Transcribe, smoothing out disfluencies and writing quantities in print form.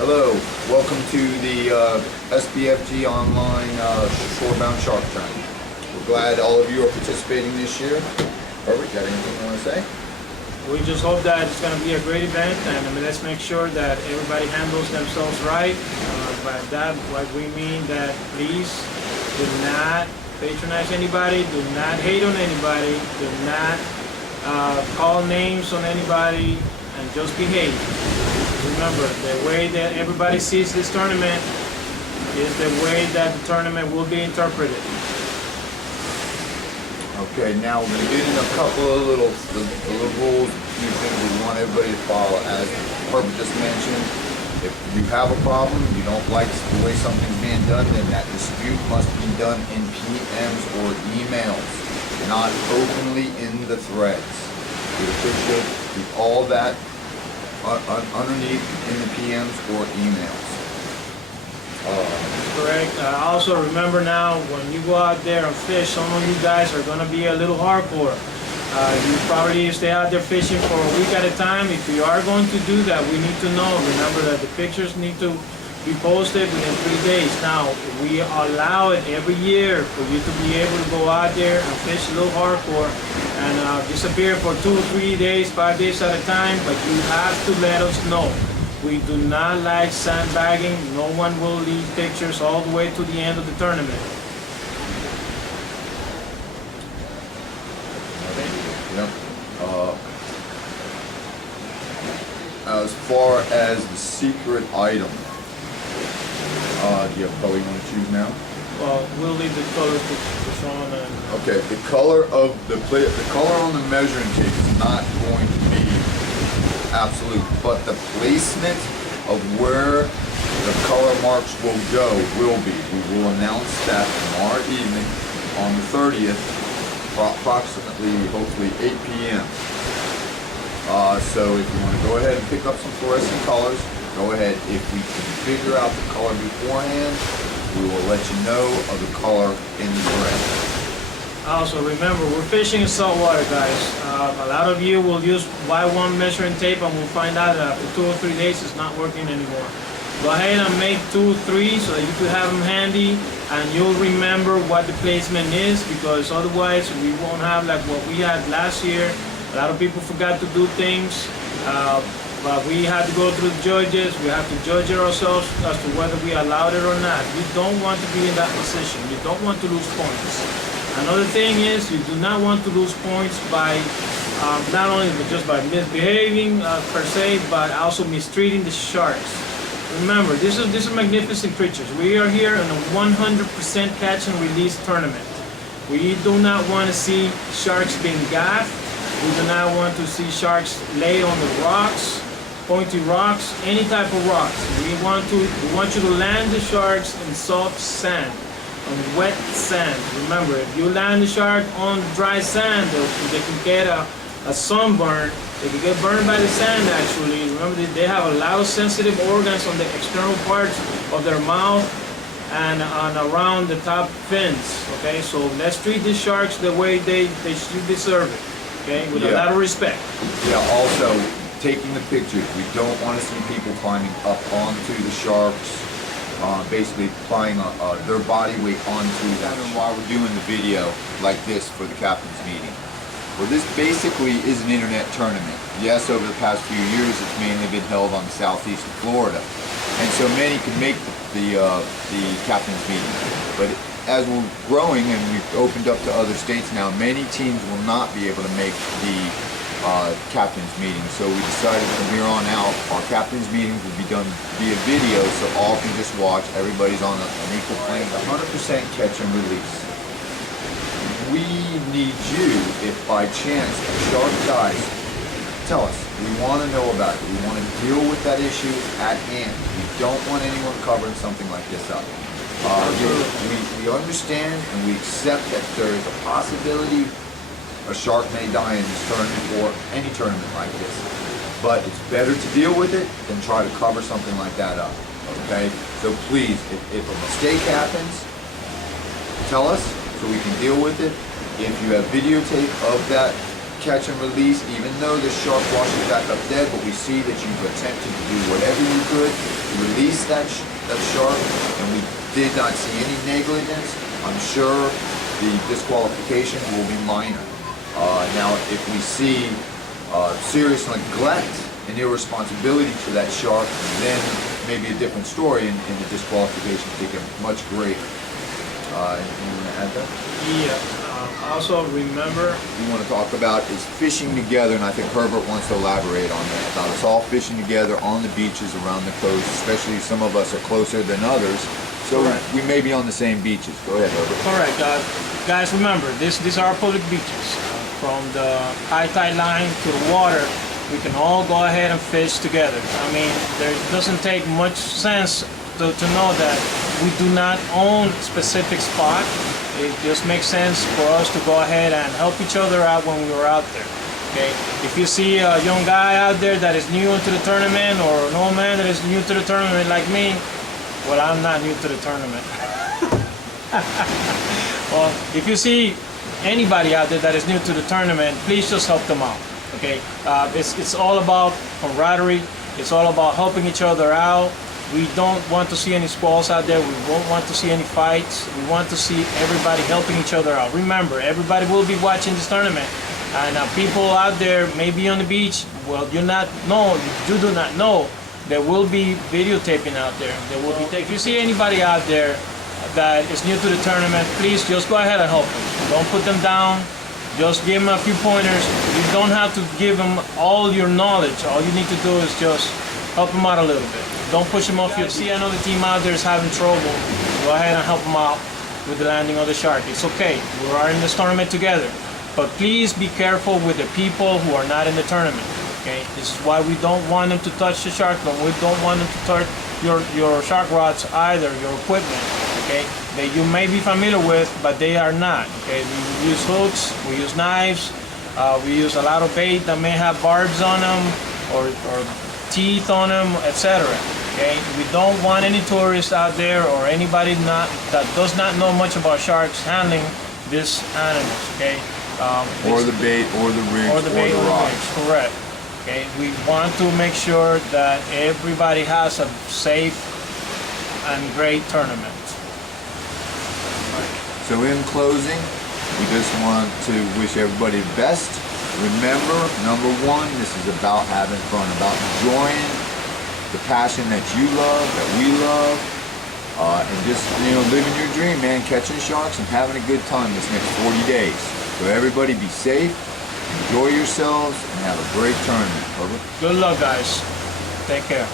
Hello, welcome to the SBFG online Shorebound Shark Tourney. We're glad all of you are participating this year. Perfect, got anything you want to say? We just hope that it's going to be a great event, and let's make sure that everybody handles themselves right. By that, what we mean that please do not patronize anybody, do not hate on anybody, do not call names on anybody, and just behave. Remember, the way that everybody sees this tournament is the way that the tournament will be interpreted. Okay, now we're going to get in a couple of little rules, few things we want everybody to follow. As Herbert just mentioned, if you have a problem, you don't like the way something's being done, then that dispute must be done in PMs or emails, not openly in the threads. We'd appreciate all that underneath in the PMs or emails. Correct. Also remember now, when you go out there and fish, some of you guys are going to be a little hardcore. You probably stay out there fishing for a week at a time. If you are going to do that, we need to know. Remember that the pictures need to be posted within 3 days. Now, we allow it every year for you to be able to go out there and fish a little hardcore and disappear for 2 or 3 days, 5 days at a time, but you have to let us know. We do not like sandbagging. No one will leave pictures all the way to the end of the tournament. Yep. As far as the secret item, do you have color you want to choose now? Well, we'll leave the color to Sean. And okay, the color of the color on the measuring tape is not going to be absolute, but the placement of where the color marks will go will be. We will announce that tomorrow evening on the 30th, approximately, hopefully 8 p.m. So if you want to go ahead and pick up some fluorescent colors, go ahead. If we can figure out the color beforehand, we will let you know of the color in the thread. Also, remember, we're fishing in salt water, guys. A lot of you will buy one measuring tape and we'll find out that after 2 or 3 days it's not working anymore. Go ahead and make 2 or 3 so that you could have them handy and you'll remember what the placement is, because otherwise we won't have like what we had last year. A lot of people forgot to do things, but we had to go through the judges. We have to judge it ourselves as to whether we allowed it or not. You don't want to be in that position. You don't want to lose points. Another thing is, you do not want to lose points by not only just by misbehaving per se, but also mistreating the sharks. Remember, these are magnificent creatures. We are here in a 100% catch and release tournament. We do not want to see sharks being gaffed. We do not want to see sharks lay on the rocks, pointy rocks, any type of rocks. We want you to land the sharks in soft sand, on wet sand. Remember, if you land the shark on dry sand, they can get a sunburn. They can get burned by the sand, actually. Remember, they have a lot of sensitive organs on the external parts of their mouth and around the top fins. Okay, so let's treat the sharks the way they should deserve it. Okay, with a lot of respect. Yeah, also, taking the pictures, we don't want to see people climbing up onto the sharks, basically applying their body weight onto that. And why we're doing the video like this for the captain's meeting. Well, this basically is an internet tournament. Yes, over the past few years, it's mainly been held on the southeast of Florida, and so many can make the captain's meeting. But as we're growing and we've opened up to other states now, many teams will not be able to make the captain's meeting. So we decided from here on out, our captain's meetings will be done via video, so all can just watch. Everybody's on an equal plane. 100% catch and release. We need you, if by chance a shark dies, tell us. We want to know about it. We want to deal with that issue at hand. We don't want anyone covering something like this up. We understand and we accept that there is a possibility a shark may die in this tournament or any tournament like this. But it's better to deal with it than try to cover something like that up. Okay? So please, if a mistake happens, tell us so we can deal with it. If you have videotape of that catch and release, even though the shark washes back up dead, but we see that you've attempted to do whatever you could to released that shark and we did not see any negligence, I'm sure the disqualification will be minor. Now, if we see serious neglect and irresponsibility to that shark, then maybe a different story, and the disqualification take a much greater. You want to add that? Yeah. Also, remember, we want to talk about is fishing together, and I think Herbert wants to elaborate on that. About us all fishing together on the beaches around the coast, especially some of us are closer than others, so we may be on the same beaches. Go ahead, Herbert. Correct. Guys, remember, these are public beaches. From the high tide line to the water, we can all go ahead and fish together. I mean, there doesn't take much sense to know that we do not own a specific spot. It just makes sense for us to go ahead and help each other out when we're out there. Okay? If you see a young guy out there that is new to the tournament, or an old man that is new to the tournament like me, well, I'm not new to the tournament. Well, if you see anybody out there that is new to the tournament, please just help them out. Okay, it's all about camaraderie. It's all about helping each other out. We don't want to see any squalls out there. We won't want to see any fights. We want to see everybody helping each other out. Remember, everybody will be watching this tournament, and people out there may be on the beach. Well, you do not know there will be videotaping out there. There will be. If you see anybody out there that is new to the tournament, please just go ahead and help them. Don't put them down. Just give them a few pointers. You don't have to give them all your knowledge. All you need to do is just help them out a little bit. Don't push them off. If you see another team out there is having trouble, go ahead and help them out with the landing of the shark. It's okay. We are in this tournament together. But please be careful with the people who are not in the tournament. Okay? This is why we don't want them to touch the shark, but we don't want them to touch your shark rods either, your equipment. Okay? That you may be familiar with, but they are not. Okay? We use hooks, we use knives, we use a lot of bait that may have barbs on them or teeth on them, etc. Okay? We don't want any tourists out there or anybody that does not know much about sharks handling these animals. Okay? Or the bait, or the rigs, or the rods. Correct. Okay? We want to make sure that everybody has a safe and great tournament. So in closing, we just want to wish everybody the best. Remember, number one, this is about having fun, about enjoying the passion that you love, that we love, and just, living your dream, man, catching sharks and having a good time this next 40 days. So everybody be safe, enjoy yourselves, and have a great tournament. Herbert? Good luck, guys. Take care.